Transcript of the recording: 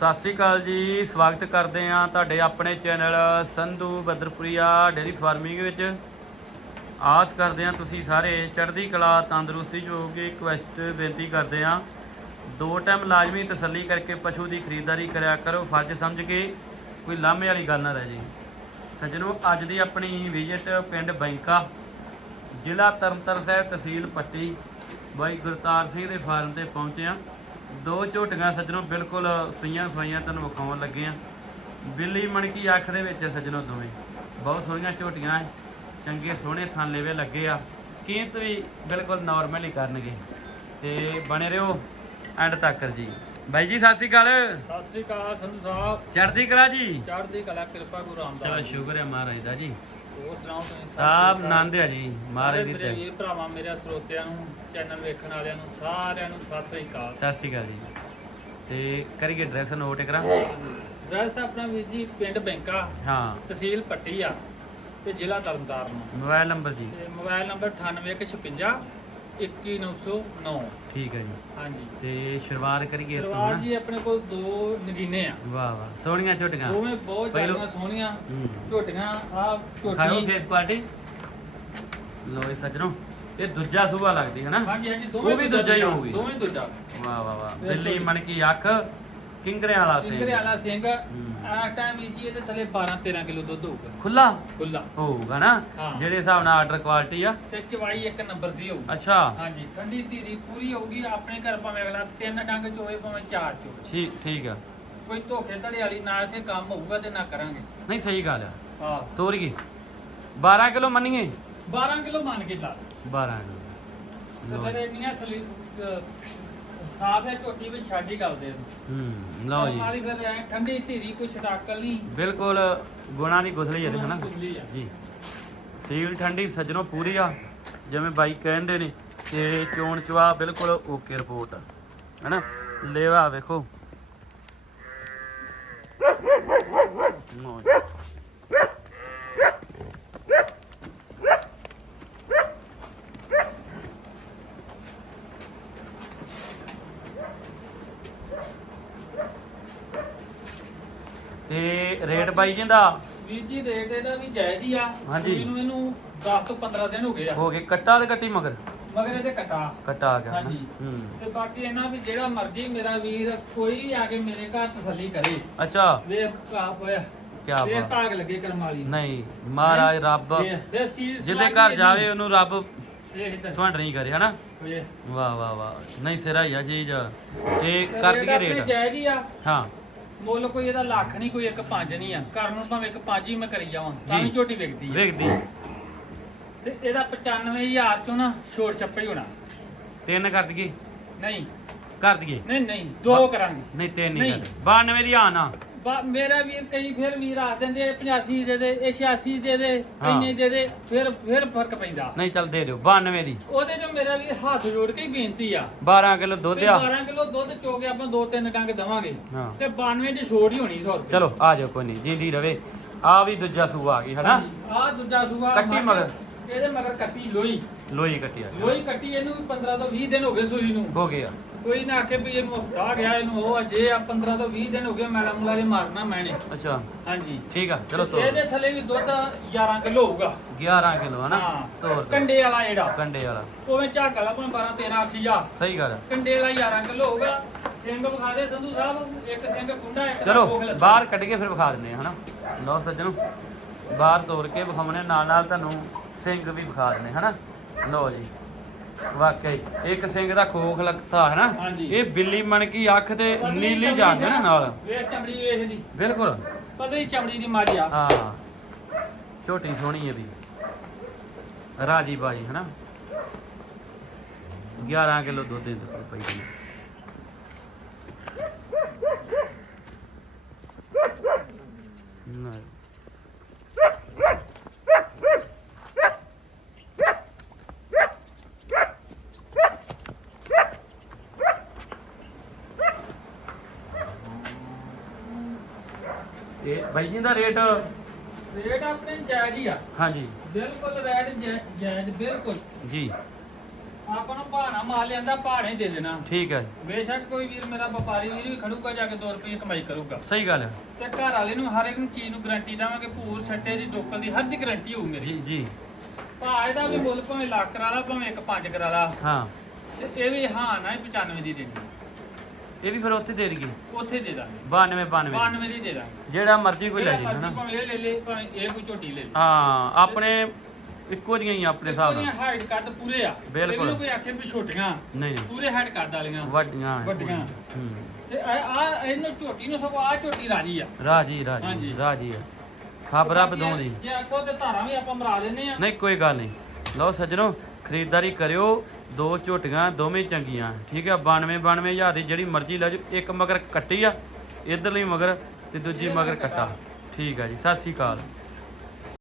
ਸਤਿ ਸ੍ਰੀ ਅਕਾਲ ਜੀ, ਸਵਾਗਤ ਕਰਦੇ ਹਾਂ ਤੁਹਾਡੇ ਆਪਣੇ channel Sandhu Badarpuria dairy farming ਵਿੱਚ। ਆਸ ਕਰਦੇ ਹਾਂ ਤੁਸੀਂ ਸਾਰੇ ਚੜ੍ਹਦੀ ਕਲਾ, ਤੰਦਰੁਸਤੀ ਜੋ ਹੋਗੇ ਰਿਕਵੈਸਟ ਬੇਨਤੀ ਕਰਦੇ ਹਾਂ। ਦੋ ਟਾਈਮ ਲਾਜ਼ਮੀ ਤਸੱਲੀ ਕਰਕੇ ਪਸ਼ੂ ਦੀ ਖਰੀਦਦਾਰੀ ਕਰਿਆ ਕਰੋ, ਫਰਜ਼ ਸਮਝ ਕੇ, ਕੋਈ ਲਾਮੇ ਵਾਲੀ ਗੱਲ ਨਾ ਰਹਿ ਜੇ। ਸੱਜਣੋ, ਅੱਜ ਦੀ ਆਪਣੀ ਵਿਜ਼ਿਟ ਪਿੰਡ ਬੈਂਕਾ, ਜ਼ਿਲ੍ਹਾ ਤਰਨਤਾਰਨ ਸਾਹਿਬ ਤਹਿਸੀਲ ਪੱਟੀ। ਬਾਈ ਗੁਰਤਾਰ ਸਿੰਘ ਦੇ ਫਾਰਮ ਤੇ ਪਹੁੰਚੇ ਆ ਦੋ ਝੋਟੀਆਂ ਸੱਜਣੋ ਬਿਲਕੁਲ ਸੂਈਆਂ ਸਵਾਈਆਂ ਤੁਹਾਨੂੰ ਵਿਖਾਉਣ ਲੱਗੇ ਆ। ਬਿੱਲੀ ਮਣਕੀ ਅੱਖ ਦੇ ਵਿੱਚ ਸੱਜਣੋ ਦੋਵੇਂ। ਬਹੁਤ ਸੋਹਣੀਆਂ ਝੋਟੀਆਂ ਚੰਗੇ ਸੋਹਣੇ ਥਾਂ ਲੇਵੇ ਲੱਗੇ ਆ। ਕੀਮਤ ਵੀ ਬਿਲਕੁਲ ਨਾਰਮਲ ਹੀ ਕਰਨਗੇ। ਤੇ ਬਣੇ ਰਹੋ ਐਂਡ ਤੱਕ ਜੀ। ਬਾਈ ਜੀ ਸਤਿ ਸ਼੍ਰੀ ਅਕਾਲ। ਸਤਿ ਸ੍ਰੀ ਅਕਾਲ ਸੰਧੂ ਸਾਹਿਬ। ਚੜ੍ਹਦੀ ਕਲਾ ਜੀ। ਚੜ੍ਹਦੀ ਕਲਾ ਕਿਰਪਾ ਗੁਰੂ ਚਲੋ ਰਾਮਦਾਸ ਸ਼ੁਕਰ ਹੈ ਮਹਾਰਾਜ ਦਾ ਜੀ। ਹੋਰ ਸੁਣਾਓ ਤੁਸੀਂ ਸਭ ਆਨੰਦ ਹੈ ਜੀ ਮਹਾਰਾਜ ਦੀ ਮੇਰੇ ਤੇ ਵੀਰ ਭਰਾਵਾਂ ਮੇਰੇ ਸਰੋਤਿਆਂ ਨੂੰ ਚੈਨਲ ਵੇਖਣ ਵਾਲਿਆਂ ਨੂੰ ਸਾਰਿਆਂ ਨੂੰ ਸਤਿ ਸ੍ਰੀ ਅਕਾਲ। ਸਤਿ ਸ਼੍ਰੀ ਅਕਾਲ ਜੀ। ਤੇ ਕਰੀਏ ਐਡਰੈਸ ਨੋਟ ਕਰਾਂ ਵੈਸ ਆਪਣਾ ਵੀਰ ਜੀ ਪਿੰਡ ਬੈਂਕਾ ਹਾਂ। ਤਹਿਸੀਲ ਪੱਟੀ ਆ ਤੇ ਜ਼ਿਲ੍ਹਾ ਤਰਨਤਾਰਨ ਮੋਬਾਈਲ ਨੰਬਰ ਜੀ। ਤੇ ਮੋਬਾਈਲ ਨੰਬਰ 9856 21909 ਠੀਕ ਹੈ ਜੀ। ਹਾਂਜੀ। ਤੇ ਸ਼ੁਰੂਆਤ ਕਰੀਏ ਇੱਥੋਂ ਸਰਵਾਰ ਨਾ ਜੀ ਆਪਣੇ ਕੋਲ ਦੋ ਨਗੀਨੇ ਆ। ਵਾਹ ਵਾਹ। ਸੋਹਣੀਆਂ ਝੋਟੀਆਂ। ਦੋਵੇਂ ਬਹੁਤ ਪਹਿਲੋਂ- ਜ਼ਿਆਦਾ ਸੋਹਣੀਆਂ। ਹੂੰ। ਝੋਟੀਆਂ ਆ ਖਾਓ ਝੋਟੀ ਫੇਸ ਪਾਰਟੀ ਲੋ ਸੱਜਣੋ ਇਹ ਦੂਜਾ ਸੂਬਾ ਲੱਗਦੀ ਹੈ ਨਾ? ਹਾਂਜੀ ਹਾਂਜੀ ਉਹ ਵੀ ਦੂਜਾ ਹੀ ਹੋਊਗੀ। ਦੋਵੇਂ ਦੂਜਾ। ਵਾਹ ਵਾਹ ਵਾਹ। ਬਿੱਲੀ ਮਣ ਕੀ ਅੱਖ। ਕਿੰਗਰੇ ਵਾਲਾ ਸਿੰਘ। ਵਾਲਾ ਸਿੰਘ। ਆ ਟਾਈਮ ਵਿੱਚ ਜੀ ਇਹਦੇ ਥੱਲੇ 12 13 ਕਿਲੋ ਦੁੱਧ ਹੋਊਗਾ। ਖੁੱਲਾ ਖੁੱਲਾ ਹੋਊਗਾ ਨਾ। ਜਿਹੜੇ ਹਿਸਾਬ ਨਾਲ ਆਰਡਰ ਕੁਆਲਿਟੀ ਆ। ਤੇ ਚਵਾਈ ਇੱਕ ਨੰਬਰ ਦੀ ਹੋਊਗੀ। ਅੱਛਾ। ਹਾਂਜੀ ਠੰਡੀ ਧੀਰੀ ਪੂਰੀ ਹੋਊਗੀ ਆਪਣੇ ਘਰ ਭਾਵੇਂ ਅਗਲਾ ਤਿੰਨ ਡੰਗ ਚੋਏ ਭਾਵੇਂ ਚਾਰ ਚੋ ਠੀਕ ਠੀਕ ਆ। ਕੋਈ ਧੋਖੇ ਧੜੇ ਵਾਲੀ ਨਾ ਤੇ ਕੰਮ ਹੋਊਗਾ ਤੇ ਨਾ ਕਰਾਂਗੇ। ਨਹੀਂ ਸਹੀ ਗੱਲ ਆ। ਹਾਂ। ਤੋਰ ਗਈ। 12 ਕਿਲੋ ਮੰਨੀਏ? 12 ਕਿਲੋ ਮੰਨ ਕੇ ਲਾ। 12 ਕਿਲੋ। ਤੇ ਫਿਰ। ਇੰਨੀਆਂ ਸਾਫ਼ ਹੈ ਝੋਟੀ ਵਿੱਚ ਛੱਡ ਹੀ ਕਰਦੇ ਹੂੰ ਲਓ ਜੀ। ਮਾਲੀ ਫਿਰ ਐ ਠੰਡੀ ਧੀਰੀ ਕੋਈ ਛਟਾਕਲ ਨਹੀਂ। ਬਿਲਕੁਲ ਗੁਣਾ ਦੀ ਗੁਥਲੀ ਹੈ ਹਨਾ? ਗੁਥਲੀ ਆ। ਜੀ। ਸੀਲ ਠੰਡੀ ਸੱਜਣੋ ਪੂਰੀ ਆ ਜਿਵੇਂ ਬਾਈ ਕਹਿੰਦੇ ਨੇ ਤੇ ਚੋਣ ਚਵਾ ਬਿਲਕੁਲ ਓਕੇ ਰਿਪੋਰਟ ਹੈਨਾ? ਲੇਵਾ ਵੇਖੋ। ਲਓ ਜੀ। ਤੇ ਰੇਟ ਬਾਈ ਜੀ ਦਾ ਵੀਰ ਜੀ ਰੇਟ ਇਹਦਾ ਵੀ ਜਾਇਜ਼ ਹੀ ਆ। ਹਾਂਜੀ। ਕੁੜੀ ਨੂੰ ਇਹਨੂੰ 10 ਤੋਂ 15 ਦਿਨ ਹੋ ਗਏ ਆ। ਹੋ ਗਏ ਕੱਟਾ ਤੇ ਕੱਟੀ ਮਗਰ? ਮਗਰ ਇਹਦੇ ਕਟਾ। ਕੱਟਾ ਆ ਗਿਆ ਨਾ? ਹਾਂਜੀ। ਹੂੰ। ਤੇ ਬਾਕੀ ਇਹਨਾਂ ਵੀ ਜਿਹੜਾ ਮਰਜ਼ੀ ਮੇਰਾ ਵੀਰ ਕੋਈ ਵੀ ਆ ਕੇ ਮੇਰੇ ਘਰ ਤਸੱਲੀ ਕਰੇ। ਅੱਛਾ। ਵੇ ਭਾਪ ਹੋਇਆ। ਕੀ ਵੇ ਬਾਤ। ਭਾਗ ਲੱਗੇ ਕਰਮ ਵਾਲੀ ਨੂੰ। ਨਹੀਂ ਮਹਾਰਾਜ ਰੱਬ ਵੇ- ਵੇ ਸੀਸ ਜਿਹਦੇ ਲੱਗ ਘਰ ਗਈ ਜਾਵੇ ਉਹਨੂੰ ਰੱਬ ਇਹ ਇੱਧਰ। ਨਹੀਂ ਕਰੇ ਹਨਾ। ਵਾਹ ਵਾਹ ਵਾਹ। ਨਹੀਂ ਸਿਰਾ ਹੀ ਆ ਚੀਜ਼ ਤੇ ਕਰ ਰੇਟ ਦਈਏ ਆਪਣੇ ਰੇਟ। ਜਾਇਜ਼ ਹੀ ਆ। ਹਾਂ। ਮੁੱਲ ਕੋਈ ਇਹਦਾ ਲੱਖ ਨਹੀਂ ਕੋਈ ਇੱਕ ਪੰਜ ਨਹੀਂ ਆ। ਘਰ ਨੂੰ ਭਾਵੇਂ ਇੱਕ ਪੰਜ ਹੀ ਮੈਂ ਕਰੀ ਜਾਵਾਂ ਤਾਂ ਵੀ। ਝੋਟੀ ਵਿਕਦੀ ਆ। ਵੇਖਦੀ ਤੇ ਇਹਦਾ 95000 ਚੋਂ ਨਾ ਛੋੜ ਛੱਪਾ ਹੀ ਹੋਣਾ। ਤਿੰਨ ਕਰ ਦਈਏ? ਨਹੀਂ। ਕਰ ਦਈਏ? ਨਹੀਂ ਨਹੀਂ ਦੋ ਕਰਾਂਗੇ। ਨਹੀਂ ਤਿੰਨ ਨਹੀਂ ਨਹੀਂ। ਕਰ 92 ਦੀ ਆ ਨਾ। ਬਾ- ਮੇਰਾ ਵੀਰ ਕਈ ਫਿਰ ਵੀਰ ਆ ਦਿੰਦੇ 85 ਦੇ ਦੇ ਇਹ 86 ਦੇ ਦੇ ਹਾਂ। ਇੰਨੇ ਦੇ ਦੇ ਫਿਰ ਫਿਰ ਫ਼ਰਕ ਪੈਂਦਾ। ਨਹੀਂ ਚੱਲ ਦੇ ਦਿਓ 92 ਦੀ। ਉਹਦੇ ਜੋ ਮੇਰਾ ਵੀਰ ਹੱਥ ਜੋੜ ਕੇ ਹੀ ਬੇਨਤੀ ਆ। 12 ਕਿਲੋ ਦੁੱਧ ਵੀ ਆ। 12 ਕਿਲੋ ਦੁੱਧ ਚੋ ਕੇ ਆਪਾਂ ਦੋ ਤਿੰਨ ਡੰਗ ਦਵਾਂਗੇ। ਹਾਂ। ਤੇ 92 ਚ ਛੋੜ ਹੀ ਹੋਣੀ 100 ਰੁਪਏ। ਚਲੋ ਆ ਜਾਓ ਕੋਈ ਨਹੀਂ ਜਿੰਦੀ ਰਵੇ। ਆ ਵੀ ਦੂਜਾ ਸੂਆ ਆ ਗਈ ਹਨਾ? ਆ ਦੂਜਾ ਸੂਆ ਕੱਟੀ ਮਗਰ। ਇਹਦੇ ਮਗਰ ਕੱਟੀ ਲੋਈ। ਲੋਈ ਕੱਟੀ ਆ ਲੋਈ ਕੱਟੀ ਇਹਨੂੰ ਵੀ 15 ਤੋਂ 20 ਦਿਨ ਹੋ ਗਏ ਸੂਈ ਨੂੰ। ਹੋ ਗਿਆ ਕੋਈ ਨਾ ਆਖੇ ਵੀ ਇਹ ਮੁਫਤਾ ਗਿਆ ਇਹਨੂੰ ਉਹ ਅਜੇ ਆ 15 ਤੋਂ 20 ਦਿਨ ਹੋ ਗਏ ਮੈਲਾ ਮੁਲਾ ਜੇ ਮਾਰਨਾ ਮੈਨੇ। ਅੱਛਾ। ਹਾਂਜੀ। ਠੀਕ ਆ ਚਲੋ ਤੇ ਤੋਰ। ਇਹਦੇ ਥੱਲੇ ਵੀ ਦੁੱਧ 11 ਕਿਲੋ ਹੋਊਗਾ। 11 ਕਿਲੋ ਹਨਾ? ਤੋਰ। ਕੰਡੇ ਵਾਲਾ ਜਿਹੜਾ। ਕੰਡੇ ਵਾਲਾ। ਉਵੇਂ ਝਾਕ ਵਾਲਾ ਭਾਵੇਂ 12 13 ਆਖੀ ਜਾ। ਸਹੀ ਗੱਲ। ਕੰਡੇ ਵਾਲਾ 11 ਕਿਲੋ ਹੋਊਗਾ। ਸਿੰਘ ਵਿਖਾ ਦੇ ਸੰਧੂ ਸਾਹਿਬ ਇੱਕ ਸਿੰਘ ਕੁੰਡਾ ਇੱਕ ਚਲੋ। ਬਾਹਰ ਕੱਢ ਕੇ ਫਿਰ ਵਿਖਾ ਆ ਹਨਾ? ਲਓ ਸੱਜਣੋ ਬਾਹਰ ਤੋੜ ਕੇ ਵਿਖਾਉਣੇ ਨਾਲ ਨਾਲ ਤੁਹਾਨੂੰ ਸਿੰਘ ਵੀ ਵਿਖਾ ਦਿੰਨੇ ਹਨਾ? ਲਓ ਜੀ। ਵਾਕਈ ਇੱਕ ਸਿੰਘ ਦਾ ਖੋਖ ਲੱਗਦਾ ਹੈ ਨਾ। ਇਹ ਬਿੱਲੀ ਮਣ ਕੀ ਅੱਖ ਤੇ ਨੀਲੀ ਜਾਂਦੇ ਨਾ ਨਾਲ? ਵੇਖ ਚਮੜੀ ਵੇਖ ਦੀ। ਬਿਲਕੁਲ। ਪਤਲੀ ਚਮੜੀ ਦੀ ਮੱਝ ਆ। ਹਾਂ। ਛੋਟੀ ਸੋਹਣੀ ਇਹਦੀ। ਰਾਜੀ ਬਾਜੀ ਹਨਾ? 11 ਕਿਲੋ ਦੁੱਧ ਦੇ ਦਿੱਤੇ ਪਈ ਦੀ ਨਾ। ਇਹ ਬਾਈ ਜੀ ਦਾ ਰੇਟ? ਰੇਟ ਆਪਣੇ ਜਾਇਜ਼ ਹੀ ਆ। ਹਾਂਜੀ। ਬਿਲਕੁਲ ਰੇਟ ਜਾਇਜ਼ ਬਿਲਕੁਲ। ਜੀ। ਆਪਾਂ ਨੂੰ ਭਾਣਾ ਮਾਲ ਲਿਆਂਦਾ ਭਾਣੇ ਦੇ ਦੇਣਾ। ਠੀਕ ਹੈ। ਬੇਸ਼ੱਕ ਕੋਈ ਵੀਰ ਮੇਰਾ ਵਪਾਰੀ ਵੀਰ ਵੀ ਖੜੂਗਾ ਜਾ ਕੇ 2 ਰੁਪਏ ਕਮਾਈ ਕਰੂਗਾ। ਸਹੀ ਗੱਲ ਹੈ। ਤੇ ਘਰ ਵਾਲੇ ਨੂੰ ਹਰ ਇੱਕ ਨੂੰ ਚੀਜ਼ ਨੂੰ ਗਾਰੰਟੀ ਦੇਵਾਂਗੇ ਭੂਰ ਸੱਟੇ ਦੀ ਡੋਕਲ ਦੀ ਹਰ ਦੀ ਗਾਰੰਟੀ ਹੋਊ ਮੇਰੀ। ਜੀ ਜੀ। ਭਾ ਇਹਦਾ ਵੀ ਮੁੱਲ ਭਾਵੇਂ ਲੱਖ ਕਰਾ ਲਾ ਭਾਵੇਂ ਇੱਕ ਪੰਜ ਕਰਾ ਲਾ। ਹਾਂ। ਤੇ ਇਹ ਵੀ ਹਾਂ ਨਾ 95 ਦੀ ਦੇਣੀ। ਇਹ ਵੀ ਫਿਰ ਉੱਥੇ ਦੇ ਦਈਏ? ਉੱਥੇ ਦੇ ਦਾਂਗੇ। 92 92 92 ਦੀ ਦੇ ਦਾਂਗੇ। ਜਿਹੜਾ ਮਰਜ਼ੀ ਕੋਈ ਲੈ ਜੇ ਮਰਜ਼ੀ ਹਨਾ? ਭਾਵੇਂ ਇਹ ਲੈ ਲੈ ਭਾਵੇਂ ਇਹ ਕੋਈ ਝੋਟੀ ਲੈ ਲੈ। ਹਾਂ ਆਪਣੇ ਇੱਕੋ ਜਿਹੀਆਂ ਹੀ ਆ ਆਪਣੇ ਹਿਸਾਬ ਨਾਲ। ਹਾਈਟ ਕੱਦ ਪੂਰੇ ਆ। ਬਿਲਕੁਲ। ਇਹ ਵੀ ਨੀ ਕੋਈ ਆਖੇ ਵੀ ਛੋਟੀਆਂ। ਨਹੀਂ ਪੂਰੇ ਹਾਈਟ ਕੱਦ ਵਾਲੀਆਂ। ਵੱਡੀਆਂ ਵੱਡੀਆਂ। ਤੇ ਆ ਆ- ਇਹਨੂੰ ਝੋਟੀ ਨੂੰ ਸਗੋਂ ਆ ਝੋਟੀ ਰਾਜੀ ਆ। ਰਾਜੀ ਰਾਜੀ। ਰਾਜੀ ਆ। ਖਬਰਾਂ ਬਦੋਂਦੀ ਜੇ ਆਖੋ ਤੇ ਧਾਰਾਂ ਵੀ ਆਪਾਂ ਮਰਾ ਦਿੰਨੇ ਆ। ਨਹੀਂ ਕੋਈ ਗੱਲ ਨਹੀਂ। ਲਓ ਸੱਜਣੋ ਖਰੀਦਦਾਰੀ ਕਰਿਓ। ਦੋ ਝੋਟੀਆਂ, ਦੋਵੇਂ ਚੰਗੀਆਂ। ਠੀਕ ਆ 92 92 ਹਜ਼ਾਰ ਦੀ ਜਿਹੜੀ ਮਰਜ਼ੀ ਲੈ ਜਾਓ, ਇੱਕ ਮਗਰ ਕੱਟੀ ਆ, ਇਧਰਲੀ ਮਗਰ ਤੇ ਦੂਜੀ ਮਗਰ ਕੱਟਾ। ਠੀਕ ਆ ਜੀ, ਸਤਿ ਸ਼੍ਰੀ ਅਕਾਲ।